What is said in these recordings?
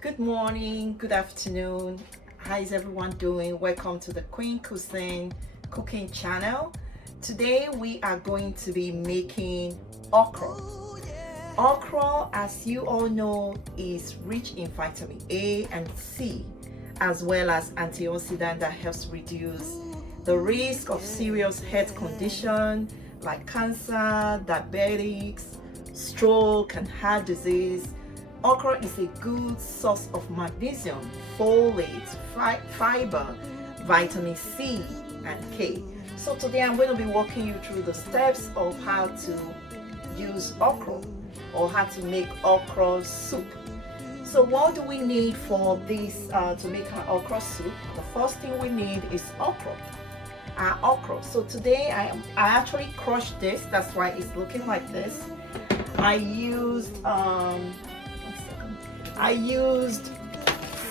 Good morning, good afternoon. How is everyone doing? Welcome to the Queen Cuisine cooking channel. Today we are going to be making okra. Okra, as you all know, is rich in vitamin A and C, as well as antioxidant that helps reduce the risk of serious health conditions like cancer, diabetics, stroke, and heart disease. Okra is a good source of magnesium, folate, fiber, vitamin C, and K. So today I'm going to be walking you through the steps of how to use okra or how to make okra soup. So what do we need for this to make our okra soup? The first thing we need is okra. Our okra. So today I actually crushed this. That's why it's looking like this. I used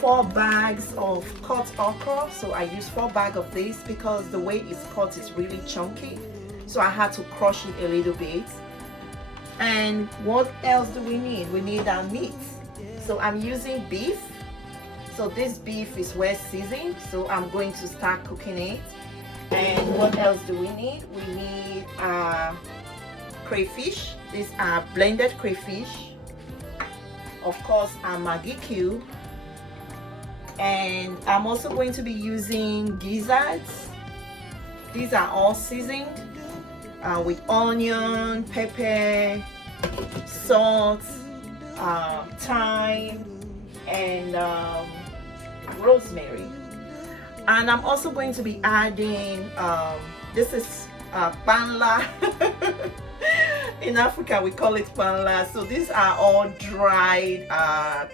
4 bags of cut okra. So I used 4 bags of this because the way it's cut is really chunky. So I had to crush it a little bit. And what else do we need? We need our meat. So I'm using beef. So this beef is well seasoned. So I'm going to start cooking it. And what else do we need? We need crayfish. These are blended crayfish. Of course, a Maggi cube. And I'm also going to be using gizzards. These are all seasoned with onion, pepper, salt, thyme, and rosemary. And I'm also going to be adding, this is panla. In Africa we call it panla. So these are all dried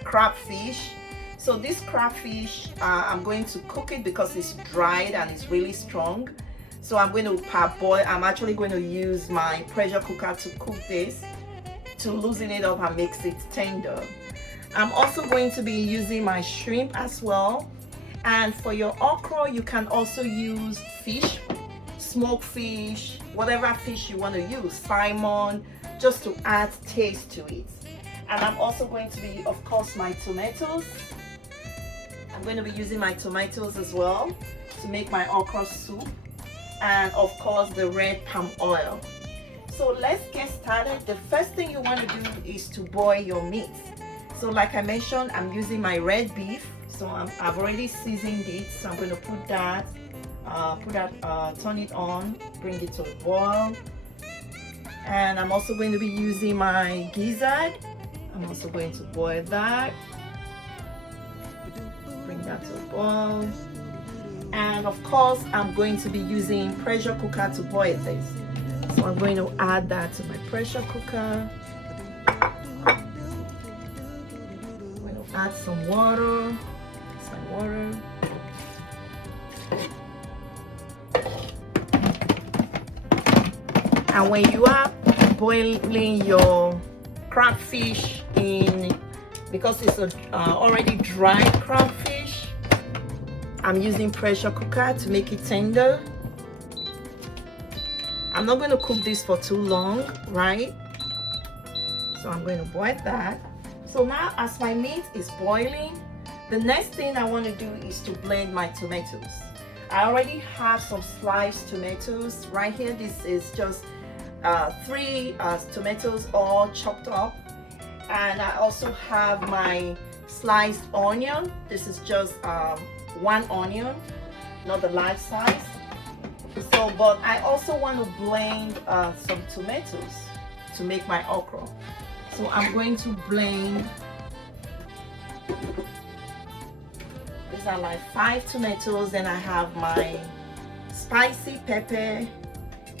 crabfish. So this crayfish, I'm going to cook it because it's dried and it's really strong. So I'm going to parboil. I'm actually going to use my pressure cooker to cook this, to loosen it up and makes it tender. I'm also going to be using my shrimp as well. And for your okra, you can also use fish, smoked fish, whatever fish you want to use, salmon, just to add taste to it. And I'm also going to be, of course, my tomatoes. I'm going to be using my tomatoes as well to make my okra soup. And of course, the red palm oil. So let's get started. The first thing you want to do is to boil your meat. So like I mentioned, I'm using my red beef. So I've already seasoned it. So I'm going to put that, turn it on, bring it to a boil. And I'm also going to be using my gizzard. I'm also going to boil that. Bring that to a boil. And of course, I'm going to be using pressure cooker to boil this. So I'm going to add that to my pressure cooker. I'm going to add some water. And when you are boiling your crayfish in, because it's already dried crayfish, I'm using pressure cooker to make it tender. I'm not going to cook this for too long, right? So I'm going to boil that. So now as my meat is boiling, the next thing I want to do is to blend my tomatoes. I already have some sliced tomatoes right here. This is just 3 tomatoes all chopped up. And I also have my sliced onion. This is just 1 onion, not the life size. So, but I also want to blend some tomatoes to make my okra. So I'm going to blend. These are like 5 tomatoes. Then I have my spicy pepper,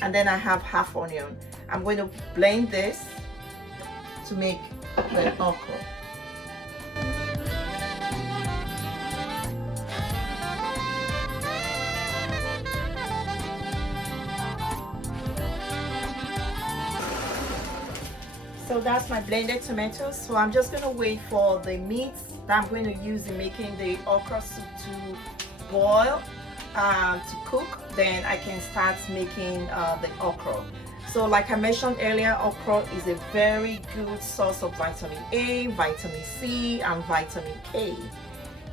and then I have half onion. I'm going to blend this to make the okra. So that's my blended tomatoes. So I'm just going to wait for the meat that I'm going to use in making the okra soup to boil, to cook. Then I can start making the okra. So like I mentioned earlier, okra is a very good source of vitamin A, vitamin C, and vitamin K.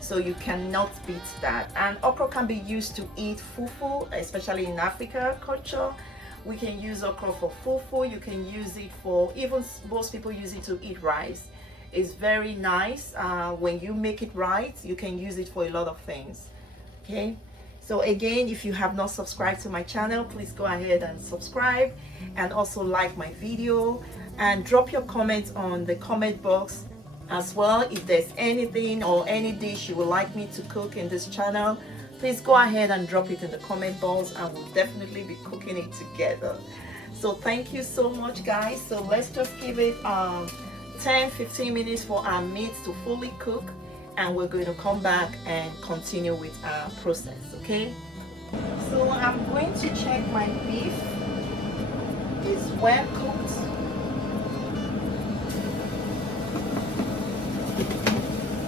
So you cannot beat that. And okra can be used to eat fufu, especially in Africa culture. We can use okra for fufu. You can use it for, even most people use it to eat rice. It's very nice. When you make it right, you can use it for a lot of things. Okay. So again, if you have not subscribed to my channel, please go ahead and subscribe, and also like my video, and drop your comments on the comment box as well. If there's anything or any dish you would like me to cook in this channel, please go ahead and drop it in the comment box, and we'll definitely be cooking it together. So thank you so much, guys. So let's just give it 10-15 minutes for our meat to fully cook, and we're going to come back and continue with our process. Okay, so I'm going to check my beef is well cooked.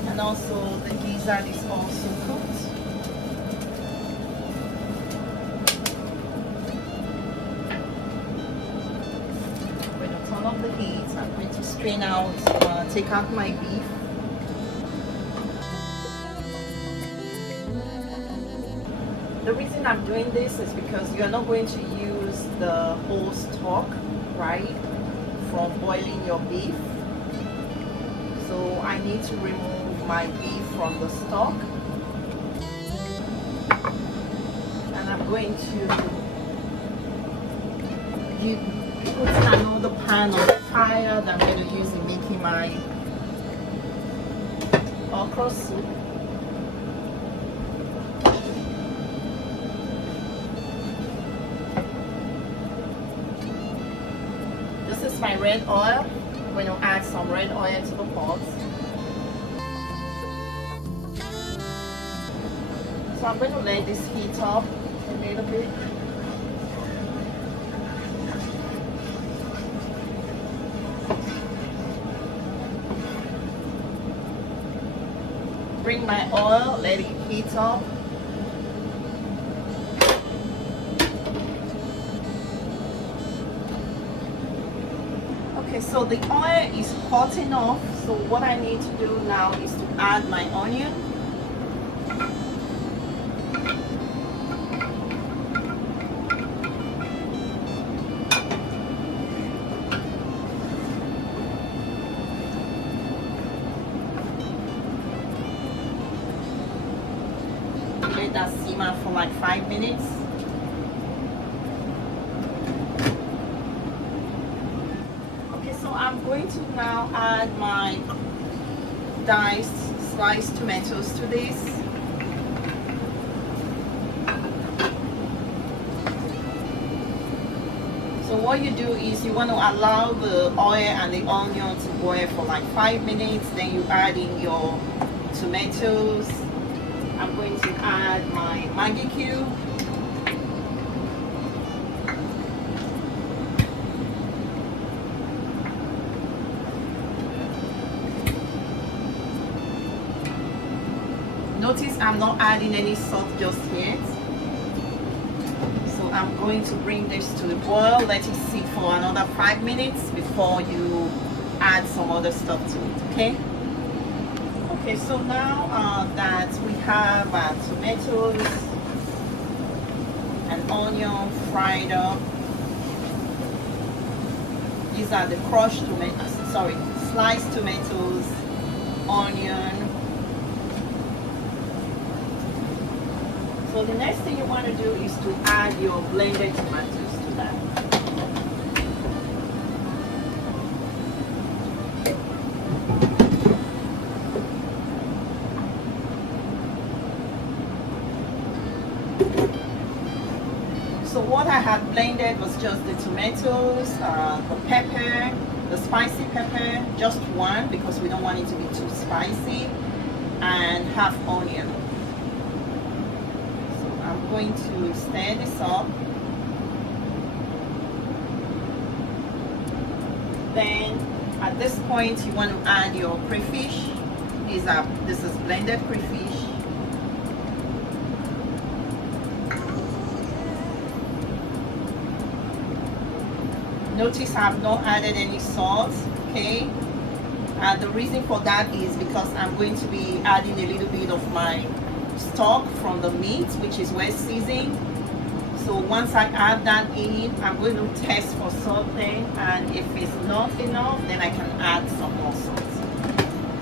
And also the gizzard is also cooked. I'm going to turn off the heat. I'm going to strain out, take out my beef. The reason I'm doing this is because you're not going to use the whole stock, right, from boiling your beef. So I need to remove my beef from the stock. And I'm going to put another pan on the fire that I'm going to use in making my okra soup. This is my red oil. I'm going to add some red oil to the pot. So I'm going to let this heat up a little bit. Bring my oil, let it heat up. Okay, so the oil is hot enough. So what I need to do now is to add my onion. Let that simmer for like 5 minutes. I'm going to now add my sliced tomatoes to this. So what you do is you want to allow the oil and the onion to boil for like 5 minutes. Then you add in your tomatoes. I'm going to add my Maggi cube. Notice I'm not adding any salt just yet. So I'm going to bring this to the boil, let it sit for another 5 minutes before you add some other stuff to it, okay? Okay, so now that we have our tomatoes and onion fried up, these are the crushed tomatoes, sliced tomatoes, onion. So the next thing you want to do is to add your blended tomatoes to that. So what I had blended was just the tomatoes, the pepper, the spicy pepper, just one because we don't want it to be too spicy, and half onion. I'm going to stir this up. Then at this point you want to add your crayfish. This is blended crayfish. Notice I've not added any salt, okay? And the reason for that is because I'm going to be adding a little bit of my stock from the meat, which is well seasoned. So once I add that in, I'm going to test for salt then, and if it's not enough, then I can add some more salt.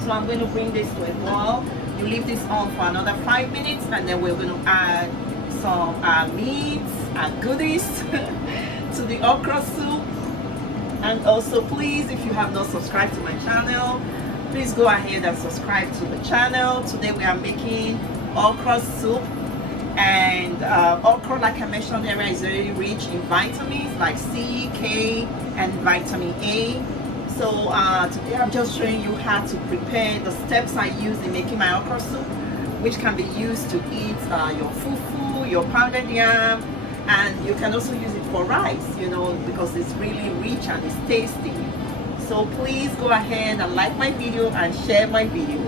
So I'm going to bring this to a boil. You leave this on for another 5 minutes, and then we're going to add some meats and goodies to the okra soup. And also, please, if you have not subscribed to my channel, please go ahead and subscribe to the channel. Today we are making okra soup, and okra, like I mentioned earlier, is very rich in vitamins like C, K, and vitamin A. So today I'm just showing you how to prepare the steps I use in making my okra soup, which can be used to eat your fufu, your pounded yam, and you can also use it for rice, you know, because it's really rich and it's tasty. So please go ahead and like my video and share my video.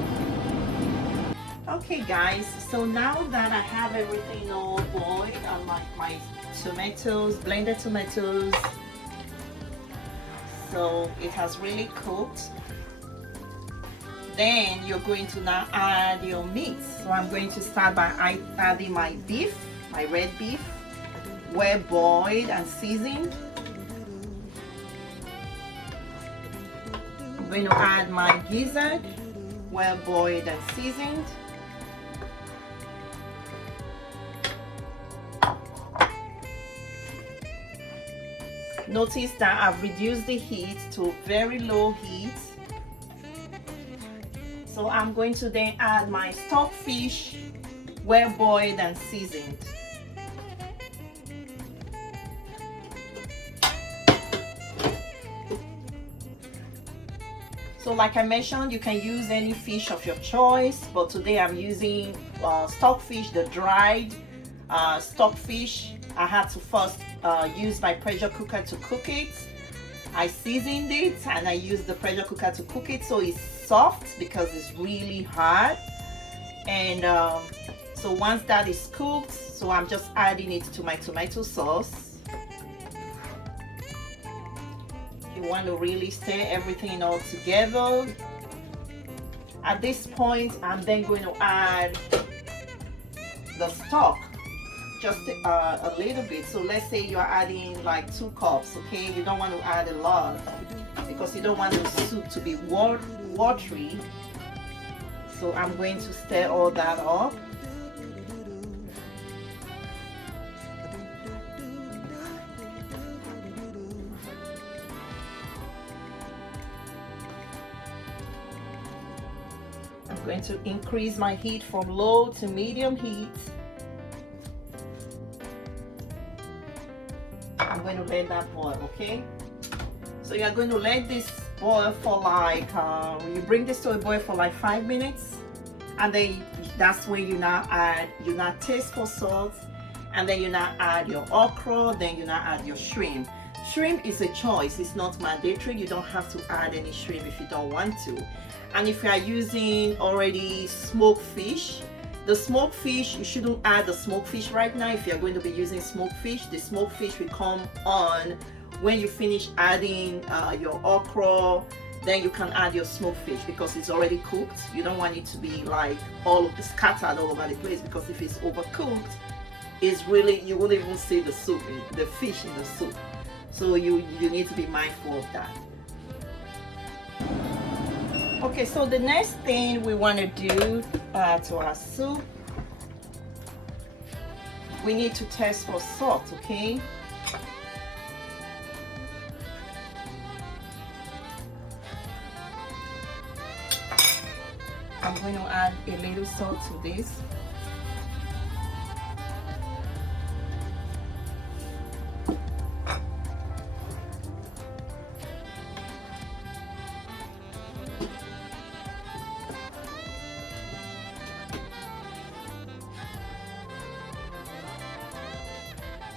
Okay guys, so now that I have everything all boiled and my tomatoes, blended tomatoes, so it has really cooked, then you're going to now add your meat. So I'm going to start by adding my beef, my red beef, well boiled and seasoned. I'm going to add my gizzard, well boiled and seasoned. Notice that I've reduced the heat to very low heat. So I'm going to then add my stockfish, well boiled and seasoned. So like I mentioned, you can use any fish of your choice, but today I'm using stockfish, the dried stockfish. I had to first use my pressure cooker to cook it. I seasoned it and I used the pressure cooker to cook it so it's soft because it's really hard. And so once that is cooked, so I'm just adding it to my tomato sauce. You want to really stir everything all together. At this point, I'm then going to add the stock, just a little bit. So let's say you're adding like 2 cups, okay? You don't want to add a lot because you don't want the soup to be watery. So I'm going to stir all that up. I'm going to increase my heat from low to medium heat. I'm going to let that boil, okay? So you're going to let this boil for like, you bring this to a boil for like 5 minutes, and then that's when you now taste for salt, and then you now add your okra, then you now add your shrimp. Shrimp is a choice, it's not mandatory. You don't have to add any shrimp if you don't want to. And if you are using already smoked fish, the smoked fish, you shouldn't add the smoked fish right now. If you're going to be using smoked fish, the smoked fish will come on when you finish adding your okra. Then you can add your smoked fish because it's already cooked. You don't want it to be like scattered all over the place, because if it's overcooked, it's really, you won't even see the soup, the fish in the soup. So you need to be mindful of that. Okay, so the next thing we want to do to our soup, we need to test for salt, okay? I'm going to add a little salt to this.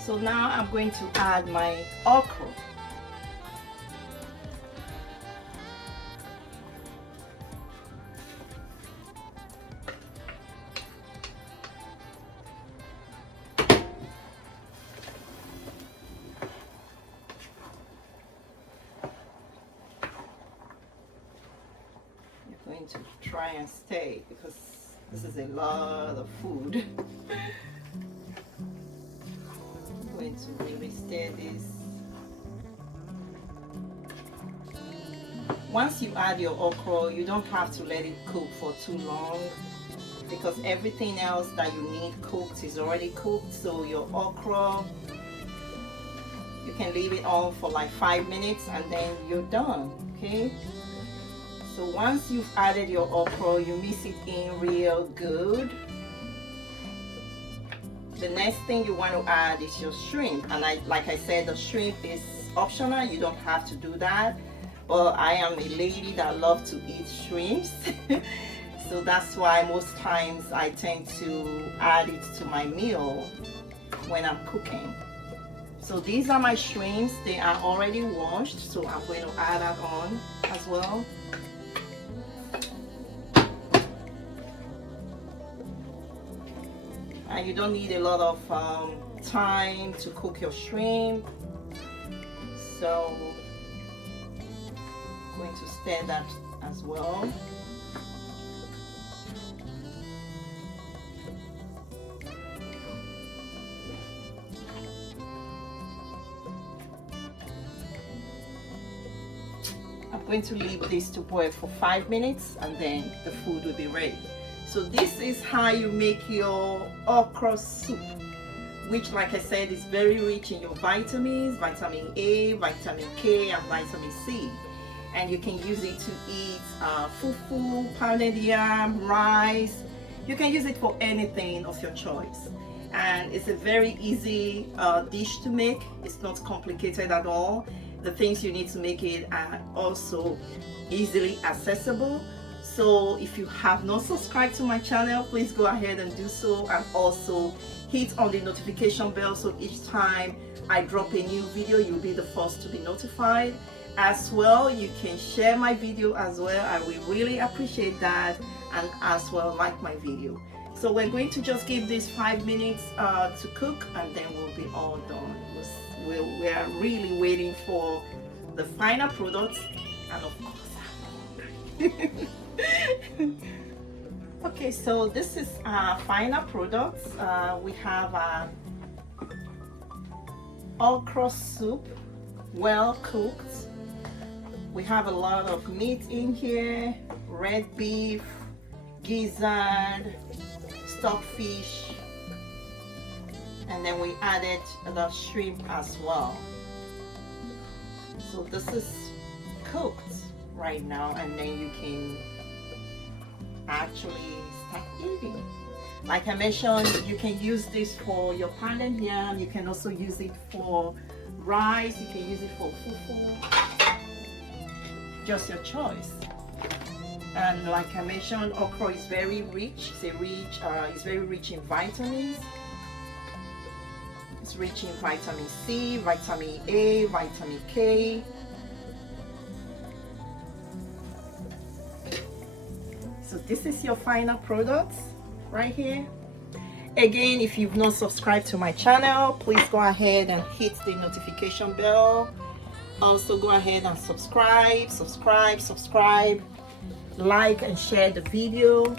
So now I'm going to add my okra. to try and stay because this is a lot of food. I'm going to really stir this. Once you add your okra, you don't have to let it cook for too long because everything else that you need cooked is already cooked. So your okra, you can leave it on for like 5 minutes and then you're done. Okay, so once you've added your okra, you mix it in real good. The next thing you want to add is your shrimp, and like I said, the shrimp is optional. You don't have to do that, but I am a lady that loves to eat shrimps. So that's why most times I tend to add it to my meal when I'm cooking. So these are my shrimps. They are already washed, so I'm going to add that on as well. And you don't need a lot of time to cook your shrimp. So I'm going to stir that as well. I'm going to leave this to boil for 5 minutes and then the food will be ready. So this is how you make your okra soup, which, like I said, is very rich in your vitamins, vitamin A, vitamin K, and vitamin C. And you can use it to eat fufu, pounded yam, rice. You can use it for anything of your choice. And it's a very easy dish to make. It's not complicated at all. The things you need to make it are also easily accessible. So if you have not subscribed to my channel, please go ahead and do so, and also hit on the notification bell so each time I drop a new video, you'll be the first to be notified. As well, you can share my video as well. I will really appreciate that, and as well like my video. So we're going to just give this 5 minutes to cook, and then we'll be all done. We are really waiting for the final product, and of course I'm hungry. Okay, so this is our final product. We have okra soup, well cooked. We have a lot of meat in here: red beef, gizzard, stockfish, and then we added the shrimp as well. So this is cooked right now, and then you can actually start eating. Like I mentioned, you can use this for your pounded yam. You can also use it for rice. You can use it for fufu. Just your choice. And like I mentioned, okra is very rich. It's very rich in vitamins. It's rich in vitamin C, vitamin A, vitamin K. So this is your final product right here. Again, if you've not subscribed to my channel, please go ahead and hit the notification bell. Also go ahead and subscribe, like and share the video.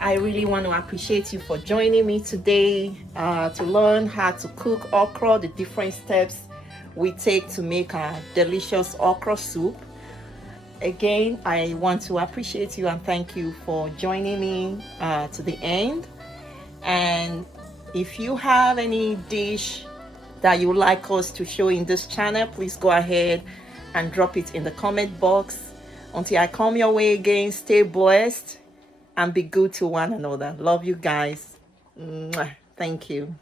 I really want to appreciate you for joining me today to learn how to cook okra, the different steps we take to make a delicious okra soup. Again, I want to appreciate you and thank you for joining me to the end. And if you have any dish that you would like us to show in this channel, please go ahead and drop it in the comment box. Until I come your way again, stay blessed and be good to one another. Love you guys. Mwah. Thank you.